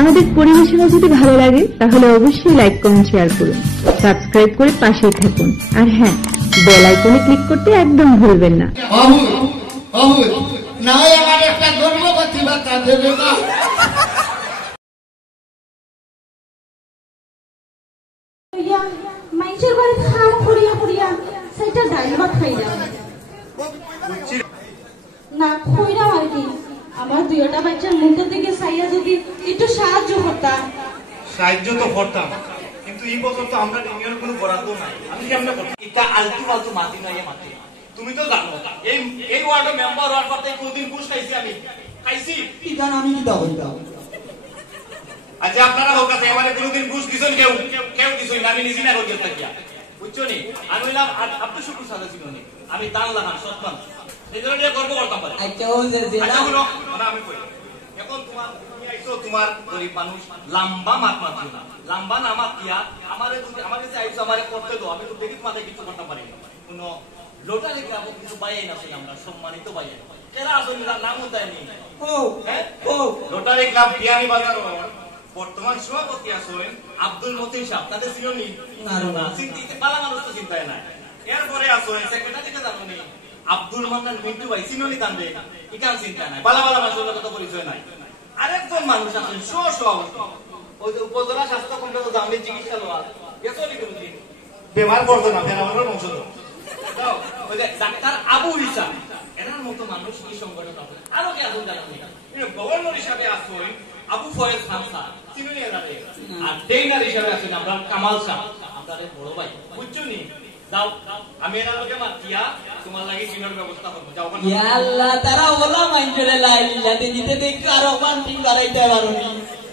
আমাদের পরিবেশনা যদি ভালো লাগে তাহলে অবশ্যই লাইক কমেন্ট শেয়ার করুন, সাবস্ক্রাইব করে পাশেই থাকুন। আর হ্যাঁ, বেল আইকনে ক্লিক করতে একদম ভুলবেন না। মাইসের বাড়ি খাম করিয়া করিয়া সেটা ডাইল ভাত খাইলাম না, কইরাম আর কি। আমার দুইটা বাচ্চার মুখের দিকে চাইয়া যদি একটু সাহায্য করতাম। সাহায্য তো করতাম, কিন্তু এই বছর তো আমরা ইউনিয়নের কোনো বরাদ্দ নাই। আমি কেমনে করতাম? এটা আলতু ফালতু মাটি নাই, মাটি তুমি তো জানো। এই ওয়ার্ডের মেম্বার হওয়ার পর থেকে কোনদিন ঘুষ খাইছি? আমি খাইছি? এটা আমি কি দাও হইতাম? আচ্ছা, আপনারা হোক আছে আমারে কোনদিন ঘুষ দিছেন? কেউ কেউ দিছেন না, আমি নিজে না কইতে থাকিয়া, বুঝছো নি? আমি হইলাম আপনি শুকুর সাদা ছিল নি, আমি দান লাগান সৎমান এই জন্য গর্ব করতাম পারে। আচ্ছা ও যে আচ্ছা বলো না, আমি কই এখন তুমি আইছো, তোমার গরিব মানুষ লম্বা মাত মাতিও না, লম্বা না মাতিয়া আমারে কাছে আইছো, আমারে করতে দাও। আমি তো দেখি মাথায় কিছু করতে পারি না। কোনো লোটা লেখা কিছু বাইয়াই না, আমরা সম্মানিত বাইয়াই এরা আসলে নামও দেয়নি। রোটারি ক্লাব বিয়ানি বাজার বর্তমান সভাপতি আছেন আব্দুল মতিন সাহেব, তাদের চিনি না? চিন্তিতে পালা মানুষ তো চিন্তায় নাই। এরপরে আছেন সেক্রেটারি কে জানি আব্দুল মান্নান মিন্টু ভাই, চিনি টানবে, এটা চিন্তা নাই। পালা পালা মানুষের কথা পরিচয় নাই। আরেকজন মানুষ আছেন সভাপতি, ওই যে উপজেলা স্বাস্থ্য কেন্দ্র দামি চিকিৎসালয় এসনি কোনদিন বেমার করতো না, বেমারের বংশধর ওই যে ডাক্তার আবু ইসা, এনার মতো মানুষ এই সংগঠন আছে। আরো কে আসুন জানেন? গভর্নর হিসাবে আসুন আবু ফয়েজ খান স্যার, চিনি এনারে। আর ট্রেনার হিসাবে আছেন আমরা কামাল শাহ, আপনাদের বড় ভাই, বুঝছো নি? যাও, আমি এনার লোকে মাতিয়া তোমার লাগি চিনার ব্যবস্থা করবো। যাও ইয়া আল্লাহ, তারা ওলা মাইন্ডরে লাইলাতে দিতে দেখতে আরো মানটি বাড়াইতে পারোনি।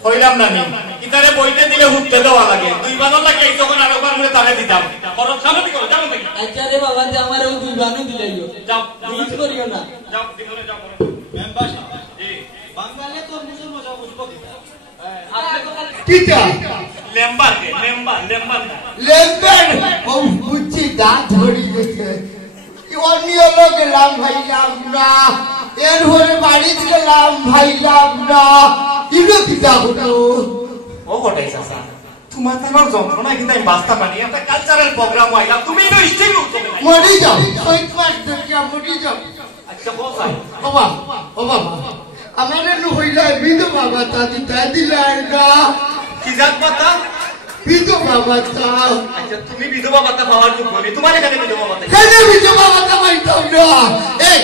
হইলাম না নি ইতারে বইতে দিলে হুটতে দেওয়া লাগে, দুই বানর লাগে তখন আরেকবার মনে তারে দিতাম। বরং সামনে করো, যাও নাকি? আচ্ছা রে বাবা, যে আমার ওই দুই বানু দিলাইও, যাও মিস করিও না। যাও দিনে যাও করো। মেম্বার জি বাঙালি তো মুসলমান মজা বুঝবো কিটা? আপনি তো কিটা লেম্বার কে লেম্বার না লেম্বার ও বুঝছি, দা ধরি গেছে। অন্য লোক গেলাম ভাইলাম না, এর হয়ে বাড়িতে গেলাম ভাইলাম না, ইলো কিটা হলো? ও গোটাই চাচা, তোমার তার যন্ত্রণা কিন্তু আমি বাস্তা পানি। একটা কালচারাল প্রোগ্রাম আইলাম, তুমি তো স্টেজ উঠতে মরে যাও, ওই ক্লাস থেকে মরে যাও। আচ্ছা বসাই বাবা, ও বাবা, আমারে নু হইলা বিধবা ভাতা দিতে দিলাই না। কি জাত পাতা? বিধবা ভাতা। আচ্ছা, তুমি বিধবা ভাতা পাওয়ার যোগ্য নেই, তোমার এখানে বিধবা ভাতা কেন বিধবা ভাতা পাইতাম না? এই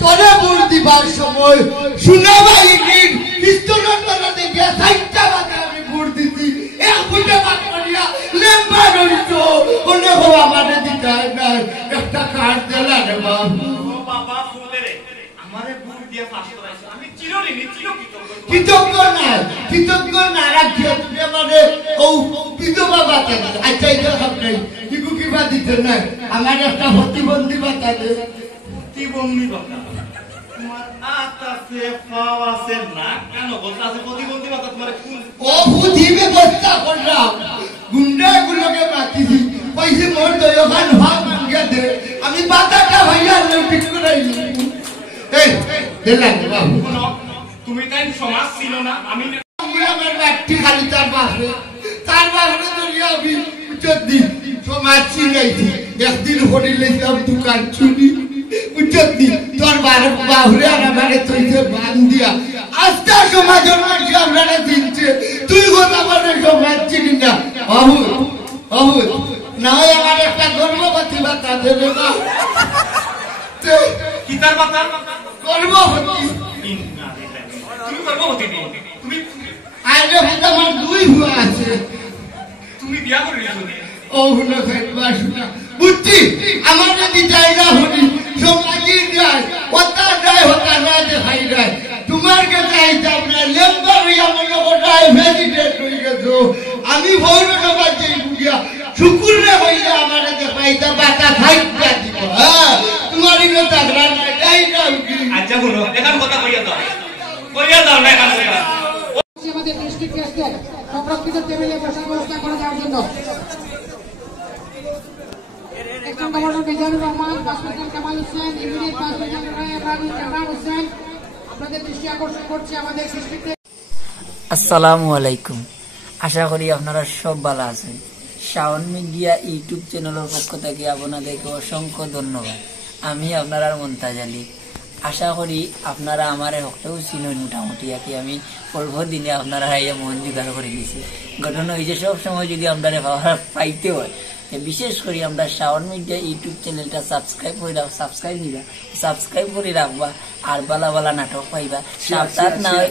তোরে ভোট দিবার সময় সুনাবাহিনীর পিস্তলের তলা দেখে 60টা ভাতা আমি ভোট দিছি। এক বুঝে ভাত করিয়া লেম্বার হইতো, বলে হো আমারে দিতে না, একটা কার্ড দিলা রে বাবু। বাবা ফুলে রে আমারে ভোট দিয়ে পাস করাইছো, আমি চিরঋণী, কৃতজ্ঞ নাই, কৃতজ্ঞ না রাখিয়া তুমি আমারে ও বিধবা ভাতা দিতে। আচ্ছা, এটা সব নাই, ইগু কিবা দিতে নাই, আমার একটা প্রতিবন্ধী ভাতা দে। প্রতিবন্ধী ভাতা তোমার হাত আছে, পা আছে, না কেন বলতে আছে প্রতিবন্ধী ভাতা তোমার কোন? ও বুদ্ধি ব্যবস্থা করলাম, গুন্ডা গুলোকে মাতিছি, পয়সা মোর দয়খান ভাগ ভাঙিয়া দে, আমি ভাতাটা ভাইয়া ঠিক করাই। এই দিলাম বাবু, তুমি তাই সমাজ ছিল না? আমি আমার ব্যক্তি খালি তার বাসে ধরিয়া আমি উচ্চদিন সমাজ চিনাইছি। একদিন হরি লেছিলাম দোকান চুরি, উচ্চদিন তোর বাহুরে আর আমারে তৈছে বান দিয়া আস্তা সমাজের মানুষ আপনারা চিনছে, তুই কথা বলে সমাজ চিনি না। অহুত অহুত না হয় আমার একটা গর্ভবতী ভাতা দেবে না। কিতার ভাতা? গর্ভবতী। তুমি গর্ভবতী নেই? তুমি আগে আমার 2 হুয়া আছে। তুমি বিয়া করে নিয়েছো? ও হুনা খাইবা শুনা বুঝছি, আমার যদি জায়গা হলি সমাজই যায়, হতা যায়, হতা না দেখাই যায়। তোমার কাছে আইতাম না, লেম্বার হইয়া মনে কোটায় ভেজিটেট হয়ে গেছো। আমি ভৈরসভা যেই বুঝিয়া শুকুরে হইয়া আমার দেখাইতা বাতা খাইতা দিব। হ্যাঁ, তোমার ইনো তাগরা নাই, যাই না। আচ্ছা বলো, এখান কথা কইয়া দাও না এখান কথা। আমাদের ডিস্ট্রিক্ট গেস্টে সংরক্ষিত টেবিলে বসার ব্যবস্থা করে দেওয়ার জন্য একজন governor Mizanur Rahman, passport Kamal Hossain, immediate passport Imran Hossain, আপনাদের দৃষ্টি আকর্ষণ করছি আমাদের ডিস্ট্রিক্টে আসসালামু আলাইকুম। আশা করি আপনারা সব ভালো আছেন। শাওন মিডিয়া ইউটিউব চ্যানেলের পক্ষ থেকে আপনাদেরকে অসংখ্য ধন্যবাদ। আমি আপনার মন্তাজ আলী। আশা করি আপনারা আমার হকেও চিনেন মোটামুটি, আগে আমি অল্প দিনে আপনারা মন জোগাড় করে দিয়েছি। ঘটনা হয়েছে সব সময় যদি আপনারা পাইতে হয়, বিশেষ করে আমরা শাওন মিডিয়া ইউটিউব চ্যানেলটা সাবস্ক্রাইব করে রাখবা। আর বালা বালা নাটক পাইবা, সপ্তাহ না হয়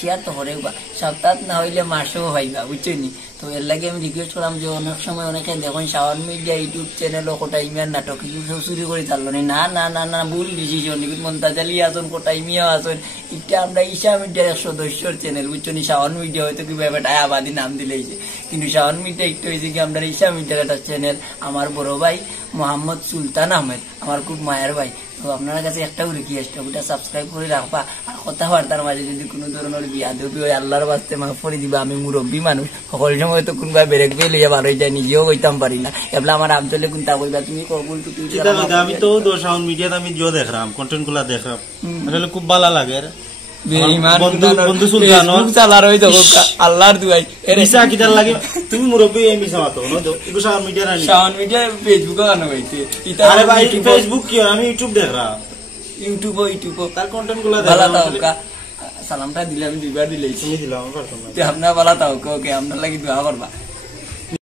শেয়ার তো করেবা, সপ্তাহ না হইলে মাসেও পাইবা, বুঝছেনি? তো এর লাগে আমি রিকোয়েস্ট করলাম যে অনেক সময় অনেকে দেখুন শাওন মিডিয়া ইউটিউব চ্যানেল কোটা ইমিয়ার নাটক চুরি করে থাকলো না না না না ভুল ডিসিশন। মন্তাজ আলী আসুন, কোটা ইমিয়া আসুন, এটা আমরা ঈশা মিডিয়ার এক সদস্যর চ্যানেল, বুঝছেনি? শাওন মিডিয়া হয়তো কি ব্যাপারটা আবাদি নাম দিলেইছে, কিন্তু শাওন মিডিয়া একটু হয়েছে কি আমরা ঈশা মিডিয়ার একটা চ্যানেল। আমার বড় ভাই মোহাম্মদ সুলতান আহমেদ, আমার খুব মায়ের ভাই। তো আপনার কাছে একটাও রিকোয়েস্ট, ওটা সাবস্ক্রাইব করে রাখবা। আর কথাবার্তার মাঝে যদি কোনো ধরনের বিয়াদবি হয় আল্লাহর বাস্তে মাফ করে দিবা। আমি মুরব্বী মানুষ, সকল সময় তো কোনবা বেরেক পেয়ে লইয়া ভালো যায়, নিজেও কইতাম পারি না। এবার আমার আবদুল্লে কোনটা কইবা তুমি কবুল টুটু। আমি তো শাওন মিডিয়াতে আমি জিও দেখলাম, কন্টেন্ট গুলা দেখলাম, আসলে খুব ভালো লাগে। বন্ধু সুলতান আল্লাহর দুয়াই মিশা কিদার লাগে তুমি মুরব্বী এই মিশা মাতো এগো শাওন মিডিয়া রানি শাওন মিডিয়া ফেসবুক আনো হইতে। আরে ভাই ফেসবুক কি, আমি ইউটিউব দেখলাম, ইউটিউব তার কন্টেন্ট গুলা দেখলাম। সালামটা দিলে আমি দুইবার দিলেই তুমি দিলাম, আপনার ভালো থাকো, ওকে আপনার লাগি দোয়া করবা।